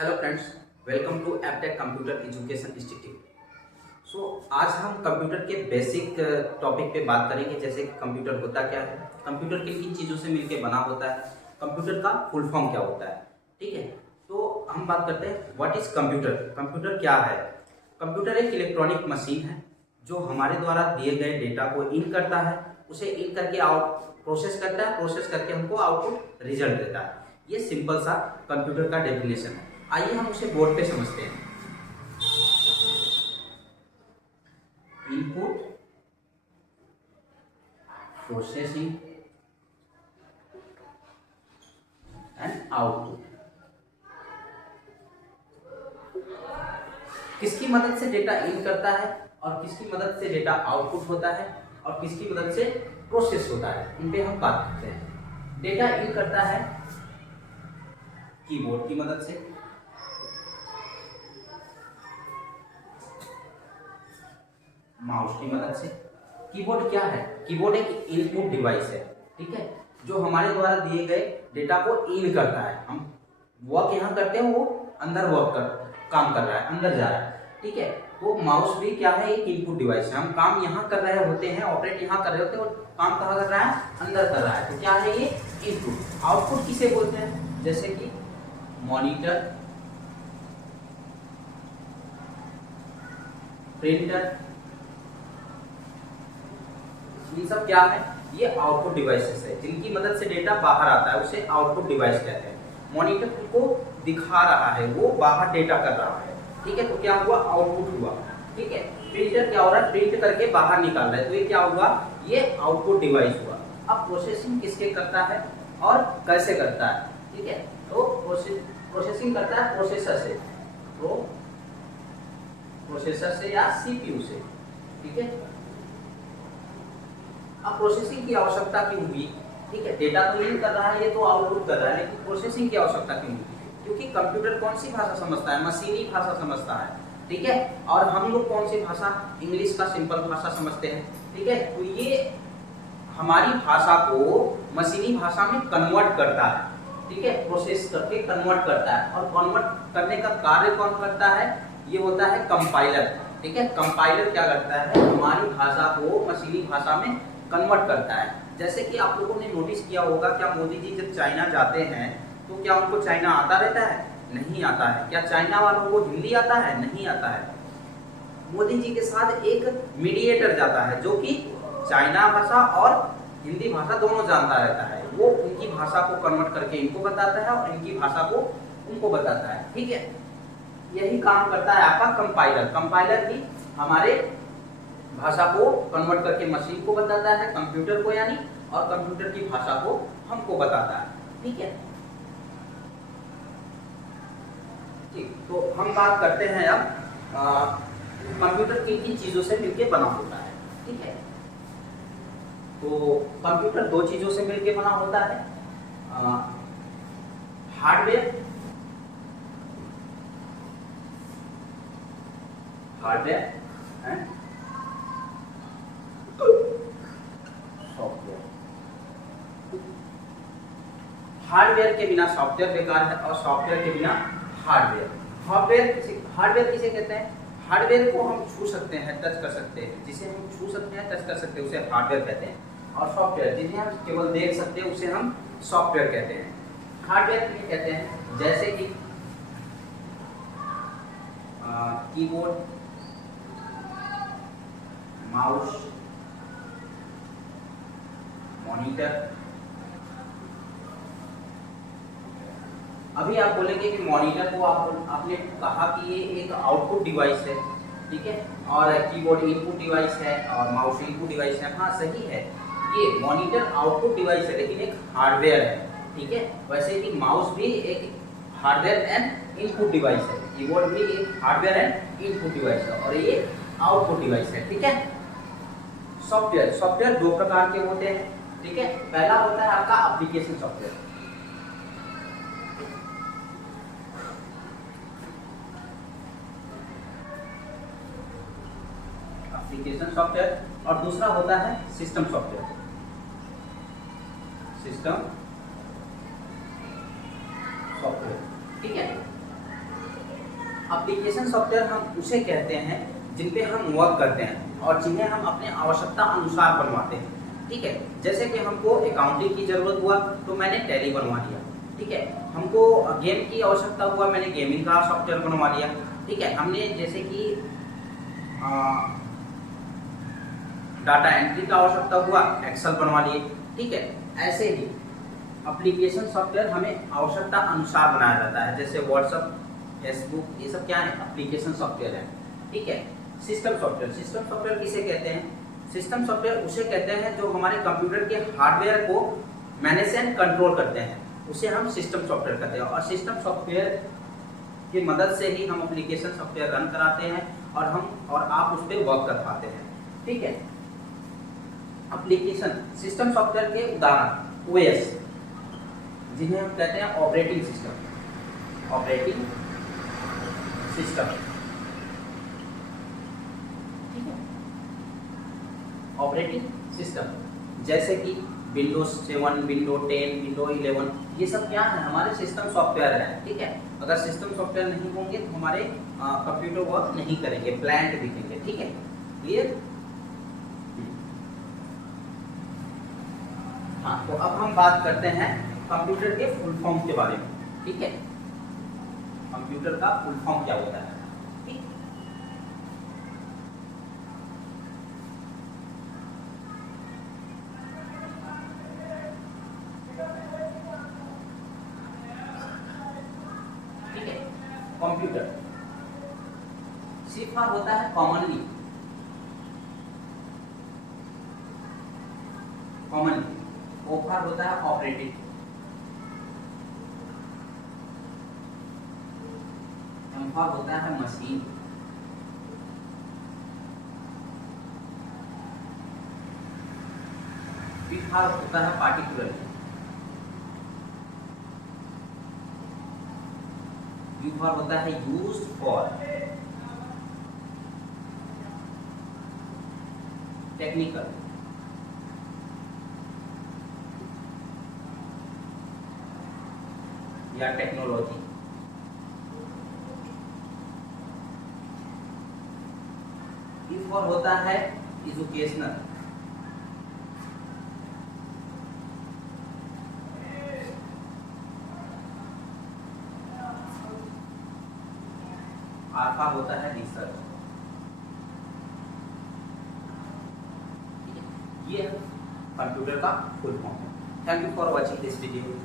Hello friends, welcome to Aptech computer education institute. आज हम computer के बेसिक टॉपिक पे बात करेंगे, जैसे कंप्यूटर होता क्या है, कंप्यूटर किन किन चीज़ों से मिलकर बना होता है, कंप्यूटर का फुल फॉर्म क्या होता है। ठीक है, तो हम बात करते हैं व्हाट इज कंप्यूटर। कंप्यूटर क्या है? कंप्यूटर एक इलेक्ट्रॉनिक मशीन है जो हमारे द्वारा दिए गए डेटा को इन करता है, उसे इन करके आउट प्रोसेस करता है, प्रोसेस करके हमको आउटपुट रिजल्ट देता है। ये सिंपल सा कंप्यूटर का डेफिनेशन है। आइए हम उसे बोर्ड पे समझते हैं। Input, processing and output. किसकी मदद से डेटा इन करता है और किसकी मदद से डेटा आउटपुट होता है और किसकी मदद से प्रोसेस होता है, इन पे हम बात करते हैं। डेटा इन करता है कीबोर्ड की मदद से, माउस की मदद से। कीबोर्ड क्या है? कीबोर्ड एक इनपुट डिवाइस है, ठीक है, जो हमारे द्वारा दिए गए डेटा को इन करता है। हम वर्क यहाँ करते हैं, वो अंदर काम कर रहा है, अंदर जा रहा है। ठीक है, तो माउस भी क्या है? एक इनपुट डिवाइस है। हम काम यहाँ कर रहे होते हैं, ऑपरेट यहाँ कर रहे होते हैं, और काम कहाँ कर रहा है? अंदर कर रहा है। तो क्या है ये? इनपुट। आउटपुट किसे बोलते हैं? जैसे कि मॉनिटर, प्रिंटर, ये सब क्या है? ये आउटपुट डिवाइसेस है जिनकी मदद से डेटा बाहर आता है, उसे आउटपुट डिवाइस कहते हैं। मॉनिटर को दिखा रहा है, वो बाहर डेटा कर रहा है, ठीक है, तो क्या हुआ? आउटपुट हुआ। ठीक है, प्रिंटर क्या हो रहा है? प्रिंट करके बाहर निकाल रहा है, तो ये क्या हुआ? ये आउटपुट डिवाइस हुआ। अब प्रोसेसिंग किसके करता है और कैसे करता है? ठीक है, तो प्रोसेसिंग करता है प्रोसेसर से, प्रोसेसर से या सीपीयू से। ठीक है, अब प्रोसेसिंग की आवश्यकता क्यों हुई? ठीक है, डेटा तो इन कर रहा है, ये तो आउटपुट कर रहा है, लेकिन प्रोसेसिंग की आवश्यकता क्यों हुई? क्योंकि कंप्यूटर कौन सी भाषा समझता है? मशीनी भाषा समझता है। ठीक है, और हम लोग कौन सी भाषा? इंग्लिश का सिंपल भाषा समझते हैं। ठीक है, तो ये हमारी भाषा को मशीनी भाषा में कन्वर्ट करता है। ठीक है, प्रोसेस करके कन्वर्ट करता है, और कन्वर्ट करने का कार्य कौन करता है? ये होता है कंपाइलर। ठीक है, कंपाइलर क्या करता है? हमारी भाषा को मशीनी भाषा में कन्वर्ट करता है। जैसे कि आप लोगों ने नोटिस किया होगा, क्या मोदी जी जब चाइना जाते हैं तो क्या उनको चाइना आता रहता है? नहीं आता है। क्या चाइना वालों को हिंदी आता है? नहीं आता है। मोदी जी के साथ एक मीडिएटर जाता है जो कि चाइना भाषा और हिंदी भाषा दोनों जानता रहता है। वो उनकी भाषा को कन्वर्ट करके इनको बताता है और इनकी भाषा को उनको बताता है। ठीक है, यही काम करता है आपका कंपाइलर। कंपाइलर भी हमारे भाषा को कन्वर्ट करके मशीन को बताता है, कंप्यूटर को यानी, और कंप्यूटर की भाषा को हमको बताता है। ठीक है, ठीक, तो हम बात करते हैं अब कंप्यूटर किन किन चीजों से मिलकर बना होता है। ठीक है, तो कंप्यूटर दो चीजों से मिलकर बना होता है, हार्डवेयर एंड सॉफ्टवेयर। हार्डवेयर के बिना सॉफ्टवेयर बेकार है, और सॉफ्टवेयर के बिना हार्डवेयर। हार्डवेयर किसे कहते हैं? हार्डवेयर को हम छू सकते हैं, टच कर सकते हैं, जिसे हम छू सकते हैं, टच कर सकते हैं, उसे हार्डवेयर कहते हैं। और सॉफ्टवेयर जिन्हें हम केवल देख सकते हैं, उसे हम सॉफ्टवेयर कहते हैं। हार्डवेयर किसे कहते हैं? जैसे कि कीबोर्ड, माउस, मॉनिटर। अभी आप बोलेंगे कि मॉनिटर को आपने कहा कि ये एक आउटपुट डिवाइस है, ठीक है, और कीबोर्ड इनपुट डिवाइस है और माउस इनपुट डिवाइस है। हाँ, सही है, ये मॉनिटर आउटपुट डिवाइस है, लेकिन एक हार्डवेयर है। ठीक है, वैसे कि माउस भी एक हार्डवेयर एंड इनपुट डिवाइस है, कीबोर्ड भी एक हार्डवेयर एंड इनपुट डिवाइस है, और ये आउटपुट डिवाइस है। ठीक है, सॉफ्टवेयर दो प्रकार के होते हैं। ठीक है, पहला होता है आपका एप्लीकेशन सॉफ्टवेयर। एप्लीकेशन सॉफ्टवेयर, और दूसरा होता है सिस्टम सॉफ्टवेयर। सिस्टम सॉफ्टवेयर, ठीक है। एप्लीकेशन सॉफ्टवेयर हम उसे कहते हैं जिन पे हम वर्क करते हैं और जिन्हें हम अपने आवश्यकता अनुसार बनवाते हैं। ठीक है, जैसे कि हमको अकाउंटिंग की जरूरत हुआ तो मैंने टैली बनवा लिया। ठीक है, हमको गेम की आवश्यकता हुआ, मैंने गेमिंग का सॉफ्टवेयर बनवा लिया। ठीक है, हमने जैसे कि डाटा एंट्री का आवश्यकता हुआ, एक्सेल बनवा लिए। ठीक है, ऐसे ही एप्लीकेशन सॉफ्टवेयर हमें आवश्यकता अनुसार बनाया जाता है। जैसे व्हाट्सएप, फेसबुक, ये सब क्या है, एप्लीकेशन सॉफ्टवेयर है। ठीक है, सिस्टम सॉफ्टवेयर, सिस्टम सॉफ्टवेयर किसे कहते हैं? सिस्टम सॉफ्टवेयर उसे कहते हैं जो हमारे कंप्यूटर के हार्डवेयर को मैनेज एंड कंट्रोल करते हैं, उसे हम सिस्टम सॉफ्टवेयर कहते हैं। और सिस्टम सॉफ्टवेयर की मदद से ही हम एप्लीकेशन सॉफ्टवेयर रन कराते हैं और आप उस पर वर्क कर पाते हैं। ठीक है, एप्लीकेशन सिस्टम सॉफ्टवेयर के उदाहरण ओएस, जिन्हें हम कहते हैं ऑपरेटिंग सिस्टम, ऑपरेटिंग सिस्टम। ठीक है, ऑपरेटिंग सिस्टम जैसे कि विंडोज 7, विंडोज 10, विंडोज 11, ये सब क्या है, हमारे सिस्टम सॉफ्टवेयर है। ठीक है, अगर सिस्टम सॉफ्टवेयर नहीं होंगे तो हमारे कंप्यूटर वर्क नहीं करेंगे, ब्लैंक दिखेंगे। ठीक है, क्लियर? हाँ, तो अब हम बात करते हैं कंप्यूटर के फुल फॉर्म के बारे में। ठीक है, कंप्यूटर का फुल फॉर्म क्या होता है? ठीक, ठीक है, कंप्यूटर सिर्फ होता है कॉमनली, ओफर होता है ऑपरेटिंग, एम्फर होता है मशीन, पीफार होता है पार्टिकुलर, यूफार होता है यूज्ड फॉर, टेक्निकल, या टेक्नोलॉजी। इस पर होता है एजुकेशनल, आल्फा होता है रिसर्च। ये कंप्यूटर का फुल फॉर्म है। Thank you for watching this video.